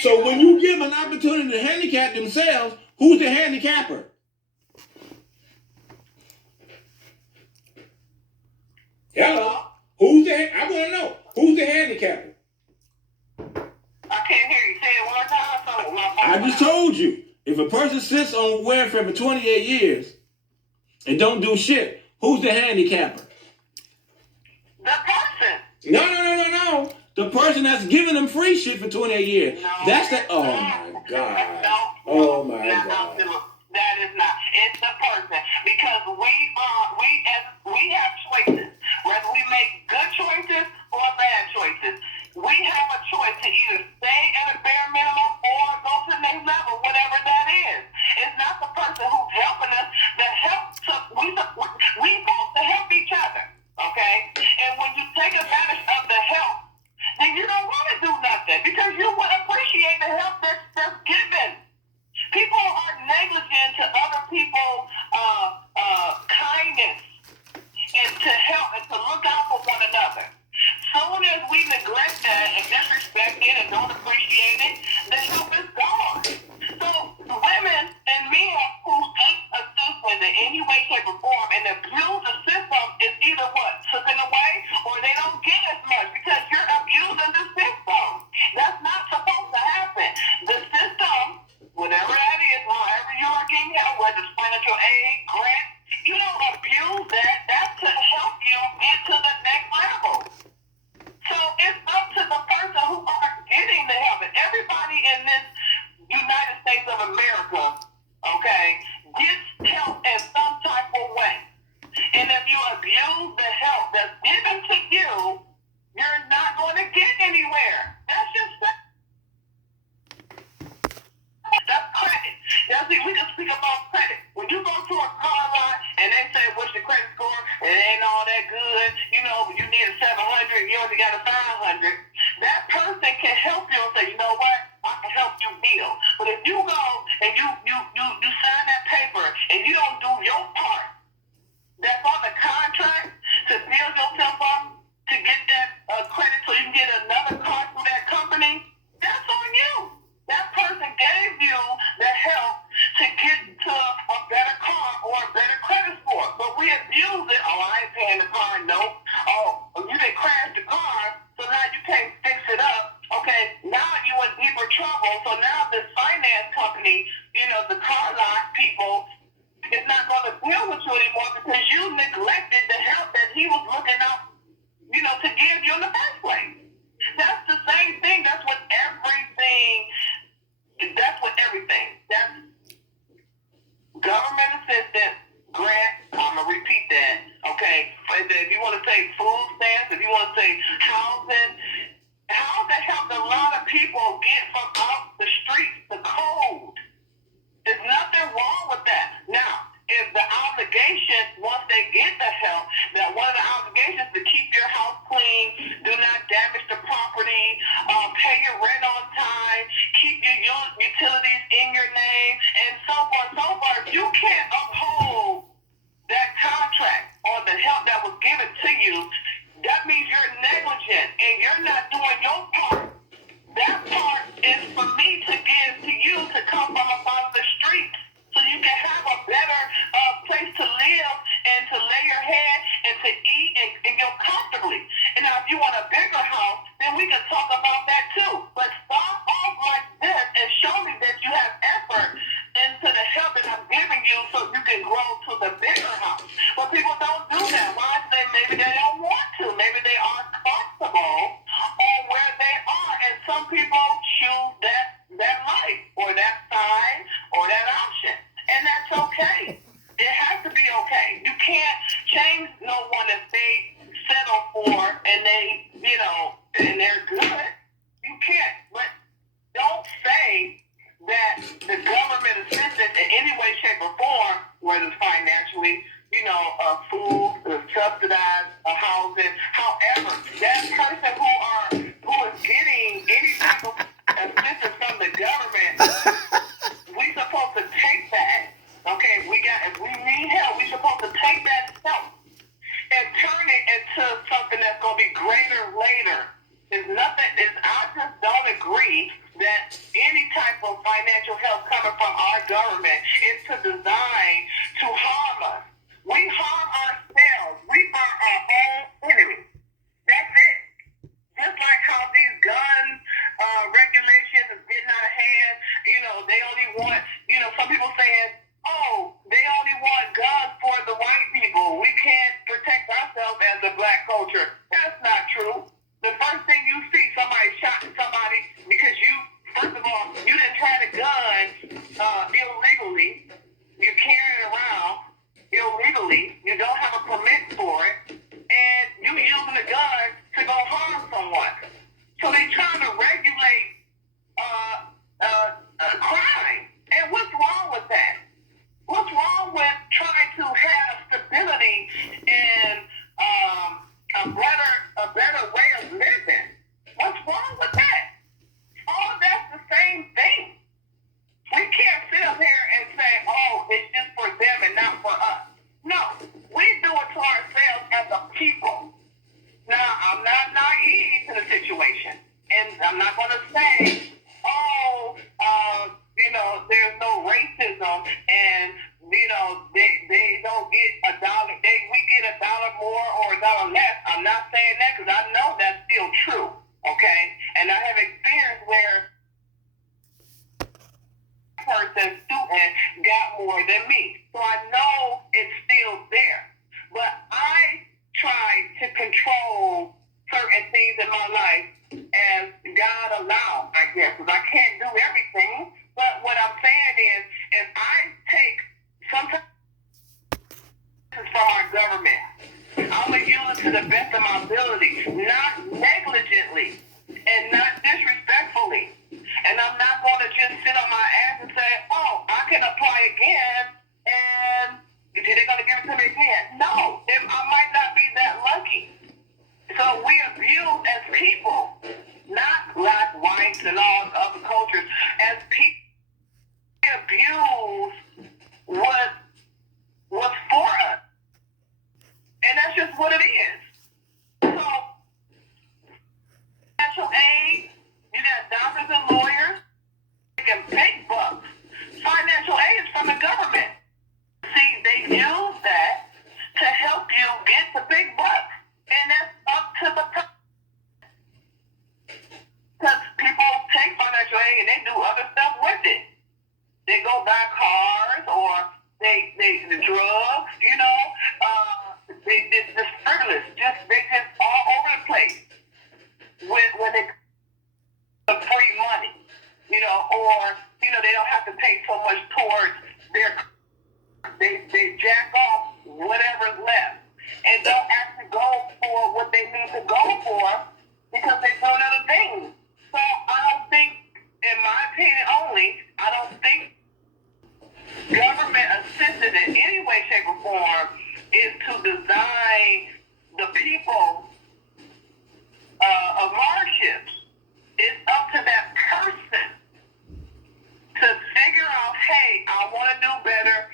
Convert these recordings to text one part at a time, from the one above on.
So when you give them an opportunity to handicap themselves, who's the handicapper? Hello? I want to know. Who's the handicapper? I can't hear you. Say it one time. I just told you. If a person sits on welfare for 28 years and don't do shit, who's the handicapper? The person. No. The person that's giving them free shit for 28 years. No, that's the... Oh, my God. Oh, my God. That is not. It's the person. Because we have choices. Whether we make good choices or bad choices. We have a choice to either stay at a bare minimum or go to the next level, whatever that is. It's not the person who's helping us that helps us. We supposed to help each other, okay? And when you take advantage of the help, then you don't want to do nothing because you would appreciate the help that's given. People are negligent to other people's kindness and to help and to look out for one another. Soon as we neglect that and disrespect it and don't appreciate it, the help is gone. So women and men who take a system in any way, shape, or form and abuse the system is either what? Slipping away or they don't get as much because you're abusing the system. That's not supposed to happen. The system, whatever that is, however you are getting help, whether it's financial aid, grant, you don't abuse that. That's to help you get to the next level. So it's up to the person who are getting the help. And everybody in this United States of America, okay, gets help in some type of way. And if you abuse the help that's given to you, you're not going to get anywhere. That's just that's credit. Now, see, we just speak about credit. When you go to a car lot and they say, what's your credit score? And it ain't all that good. You know, you need a 700, you only got a 500. That person can help you and say, you know what? I can help you deal. But if you go and you sign that paper and you don't do your part, that's on the contract to build yourself up to get that credit so you can get another car through that company, that's on you. That person gave you the help to get to a better car or a better credit score. But we abuse it. Oh, I ain't paying the car. Nope. Oh, you didn't crash the car, so now you can't fix it up. Okay, now you in deeper trouble. So now this finance company, you know, the car lot people, is not going to deal with you anymore because you neglected the help that he was looking out, you know, to give you in the first place. That's the same thing. That's what everything. That's government assistance, grant. I'm going to repeat that. Okay. If you want to say food stamps, if you want to say housing helped a lot of people get from off the streets, the cold. There's nothing wrong with that. Now, if the obligation, once they get the help, that one of the obligations to keep your house clean, do not damage the property, pay your rent on time, keep your utilities in your name, and so on and so forth. If you can't uphold that contract or the help that was given to you, that means you're negligent and you're not doing your part. That part is for me to give to you to come from above the streets so you can have a better place to live and to lay your head and to eat and go comfortably. And now if you want a bigger house, then we can talk about that too. But start off like this and show me that you have effort into the help that I'm giving you so you can grow to the bigger house. But people don't do that. Why? Maybe they don't want to. Maybe they aren't comfortable on where they are. And some people choose that life or that sign or that option. And that's okay. It has to be okay. You can't change no one if they settle for and they, you know, and they're good. You can't. But don't say that the government assistance in any way, shape, or form, whether it's financially, you know, food, subsidized housing, however, that person who is getting any type of assistance from the government, we supposed to take that. Okay, if we need help, we supposed to take that help and turn it into something that's going to be greater later. I just don't agree that any type of financial help coming from our government is to design to harm us. We harm ourselves. We are our own enemy. That's it. Just like how these gun regulations is getting out of hand, they only want, some people saying, oh, they only want guns for the white people. We can't protect ourselves as a black culture. That's not true. The first thing you see, somebody shot somebody because first of all, you didn't try the gun illegally. You carry it around illegally. You don't have a permit for it. And you using the gun to go harm someone. So they trying to regulate crime. And what's wrong with that? What's wrong with trying to have stability and a better way of living? What's wrong with that? All of that's the same thing. We can't sit up here and say, oh, it's just for them and not for us. No, we do it to ourselves as a people. Now, I'm not naive to the situation. And I'm not going to say, oh, there's no racism and, they don't get $1. We get $1 more or $1 less. I'm not saying that because I know that's still true. Okay? And I have experience where person student got more than me. So I know it's still there. But I try to control certain things in my life as God allows, I guess, because I can't do everything. But what I'm saying is, if I take sometimes from our government, I'm going to use it to the best of my ability, not negligently and not disrespectfully. And I'm not going to just sit on my ass and say, oh, I can apply again, and they're going to give it to me again. No, I might not be that lucky. So we abuse as people, not black, whites, and all other cultures. As people, we abuse what's for us. And that's just what it is. So, financial aid, you got doctors and lawyers making big bucks. Financial aid is from the government. See, they use that to help you get the big bucks. And that's up to the person. Because people take financial aid and they do other stuff with it. They go buy cars or they drugs, this frivolous, they just all over the place when they the free money, or they don't have to pay so much towards they jack off whatever's left and don't actually go for what they need to go for because they do other things. So I don't think, in my opinion only, I don't think government assisted in any way, shape, or form is to design the people of hardships. It's up to that person to figure out, hey, I want to do better.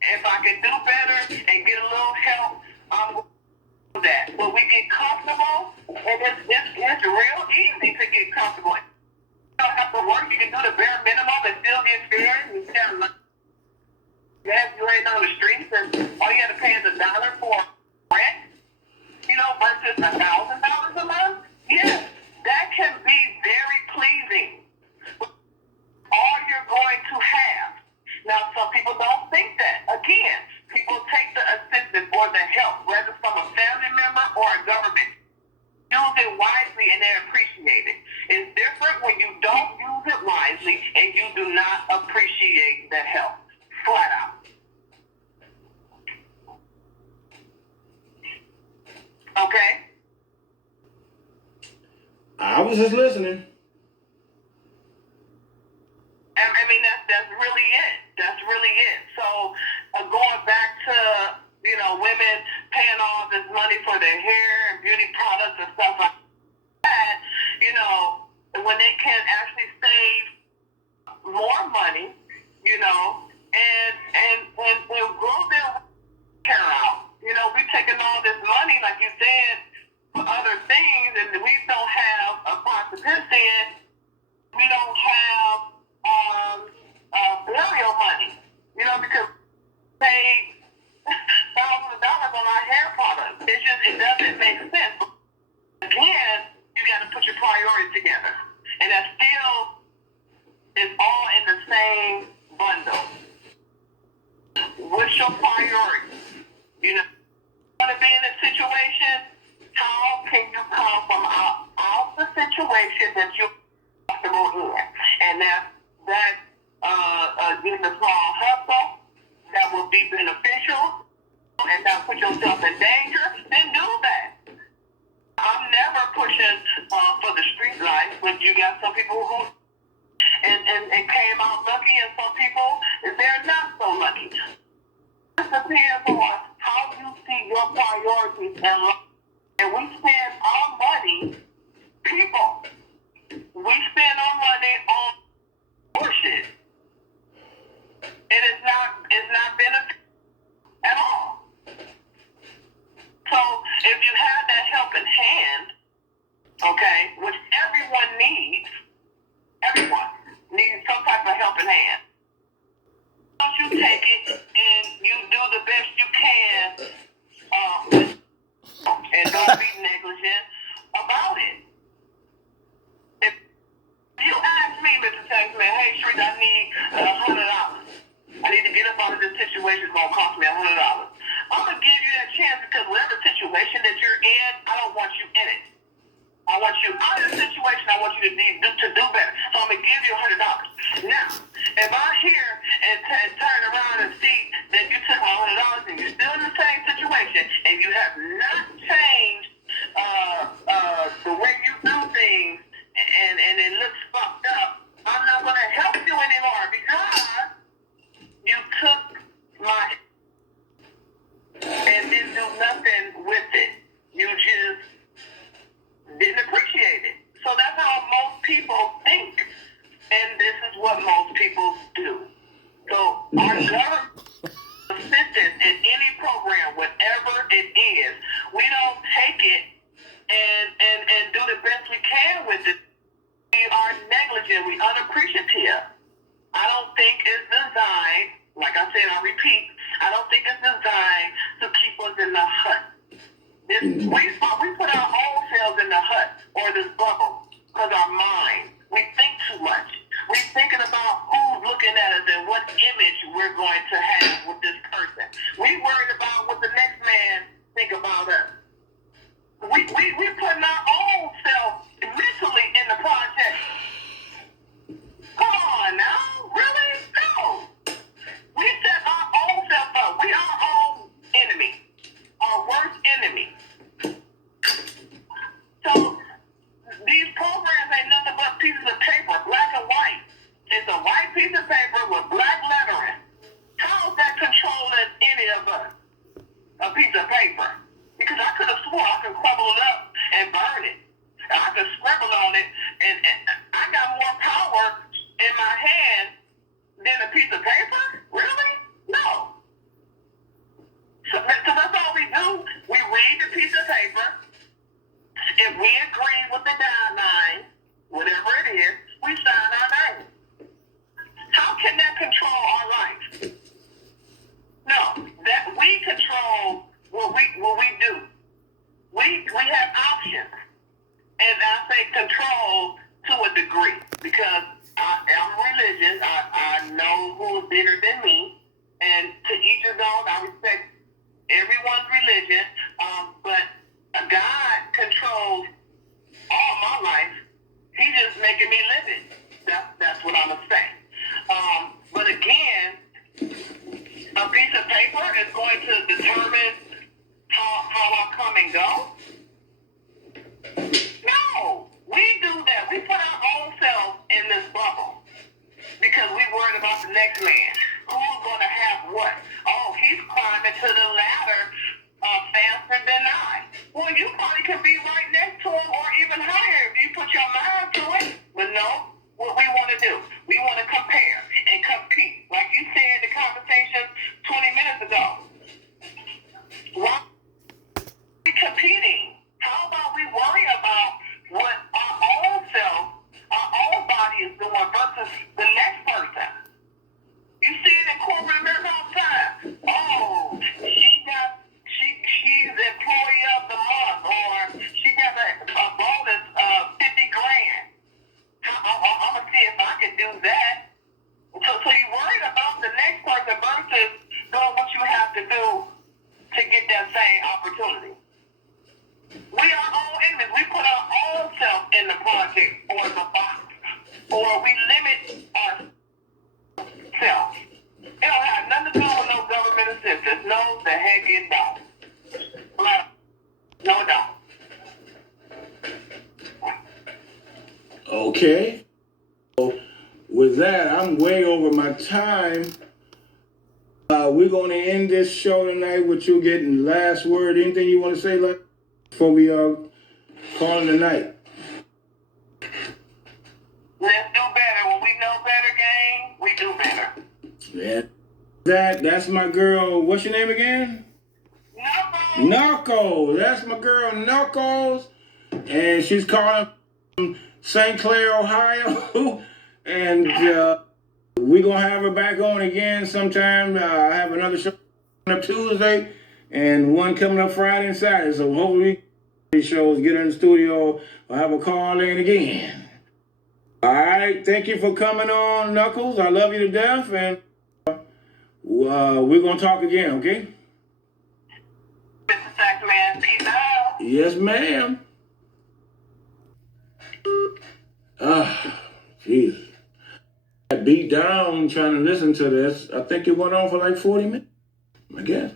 If I can do better and get a little help, I'm going to do that. But we get comfortable, and it's real easy to get comfortable. You don't have to work. You can do the bare minimum and still get experience. You ain't on the streets, and all you have to pay is $1 for rent, versus $1,000 a month. Yes, that can be very pleasing. All you're going to have. Now, some people don't think that. Again, people take the assistance or the help, whether from a family member or a government. Use it wisely and they appreciate it. It's different when you don't use it wisely and you do not appreciate the help. Flat out. Okay? I was just listening. I mean, that's really it. That's really it. So, going back to, women paying all this money for their hair and beauty products and stuff like that, when they can actually save more money, and grow their hair out. We're taking all this money, like you said, for other things, and we don't have a participant. We don't relationship that you're comfortable in. And that getting a small hustle that will be beneficial and not put yourself in danger, then do that. I'm never pushing for the street life, but you got some people who and came out lucky, and some people, they're not so lucky. It depends on how you see your priorities in life. And we spend our money, people, we spend our money on bullshit. It's not beneficial at all. So if you have that helping hand, okay, which everyone needs some type of helping hand. Once you take it and you do the best you can, and don't be negligent about it. If you ask me, Mr. Saxman, hey, Shrink, I need $100. I need to get up out of this situation. It's going to cost me $100. I'm going to give you that chance because whatever situation that you're in, I don't want you in it. I want you out of the situation. I want you to do better. So I'm going to give you $100. Now, if I hear and turn around and see that you took my $100 and you're still in the same situation and you have not changed the way you do things and it looks fucked up, I'm not going to help you anymore because you took my and didn't do nothing with it. You just didn't appreciate it. So that's how most people think. And this is what most people do. So our government assistance in any program, whatever it is, we don't take it and do the best we can with it. We are negligent. We unappreciative. I don't think it's designed, like I said, I repeat, I don't think it's designed to keep us in the hut. We put our own selves in the hut or this bubble because our mind, we think too much. We're thinking about who's looking at us and what image we're going to have with this person. We worried about what the next man think about us. We putting our own self mentally in the project. Come on now, really? No. We set our own self up. We are our own enemy, our worst enemy. So these programs ain't nothing but pieces of paper, black and white. It's a white piece of paper with black lettering. How is that controlling any of us? A piece of paper. Because I could have swore I could crumble it up and burn it. I could scribble on it, and I got more power in my hand than a piece of paper? Really? No. So that's all we do. We read the piece of paper. If we agree with the guidelines, whatever it is, we sign our name. How can that control our life? No, that we control what we do. We have options. And I say control to a degree because I'm religious. I know who's bigger than me. And to each his own, I respect everyone's religion. But God controls all my life. He's just making me live it. That's what I'm going to say. But again, a piece of paper is going to determine how I come and go. No, we do that. We put our own selves in this bubble because we worried about the next man. Who's going to have what? Oh, he's climbing to the ladder faster than I. Well, you probably could be right next to him or even higher if you put your mind to it. But no, what we want to do, we want to compare and compete. Like you said in the conversation 20 minutes ago. Why are we competing? How about we worry about what our own self, our own body is doing versus the next person? You see it in corporate America all the time. Oh, she's employee of the month, or she got a bonus of $50,000. I'm gonna see if I can do that. So you're worried about the next person versus doing what you have to do to get that same opportunity. We are all enemies. We put our own self in the project or we limit ourselves. It don't have nothing to do with no government assistance. No, the heck it don't. No, don't. Okay. So with that, I'm way over my time. We're going to end this show tonight with you getting last word. Anything you want to say before we call it a night? Let's do better. When we know better, gang, we do better. Yeah. That's my girl. What's your name again? Knuckles. That's my girl, Knuckles. And she's calling from St. Clair, Ohio. And we're going to have her back on again sometime. I have another show coming up Tuesday and one coming up Friday and Saturday. So hopefully these shows get her in the studio. I'll have a call in again. All right. Thank you for coming on, Knuckles. I love you to death. And we're going to talk again, okay? Mr. Saxman, peace out. Yes, ma'am. Jesus. I beat down trying to listen to this. I think it went on for like 40 minutes, I guess.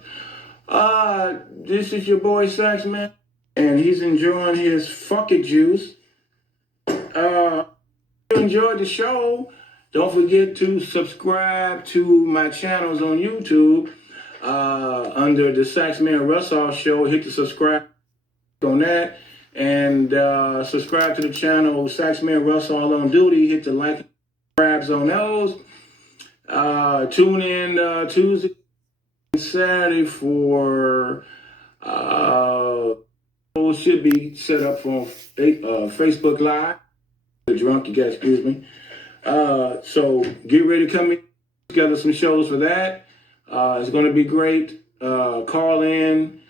This is your boy Saxman, and he's enjoying his fuck it juice. If you enjoyed the show, don't forget to subscribe to my channels on YouTube under the Saxman Russaw Show. Hit the subscribe on that, and subscribe to the channel Saxman Russaw on Duty. Hit the like. Subscribes on those. Tune in Tuesday and Saturday for should be set up for Facebook Live. Drunk, you guys, excuse me. So get ready to come in together some shows for that. It's going to be great. Call in.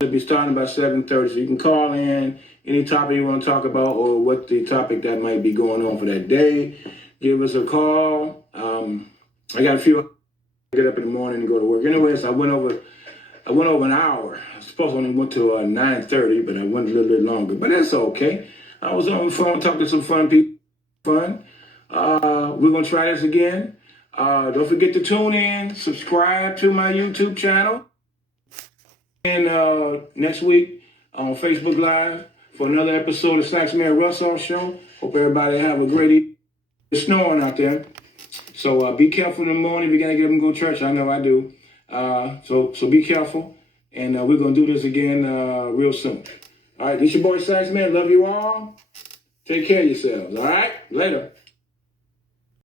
It'll be starting by 7:30, so you can call in any topic you want to talk about or what the topic that might be going on for that day. Give us a call. I got a few. Get up in the morning and go to work. Anyways, I went over an hour. I suppose I only went to 9:30, but I went a little bit longer. But that's okay. I was on the phone talking to some fun people. We're gonna try this again. Don't forget to tune in, subscribe to my YouTube channel. And next week on Facebook Live for another episode of Saxman Russaw Show. Hope everybody have a great evening. It's snowing out there. So be careful in the morning. We got to get up and go to church. I know I do. So be careful. And we're going to do this again real soon. All right, this your boy Saxman. Love you all. Take care of yourselves. All right? Later.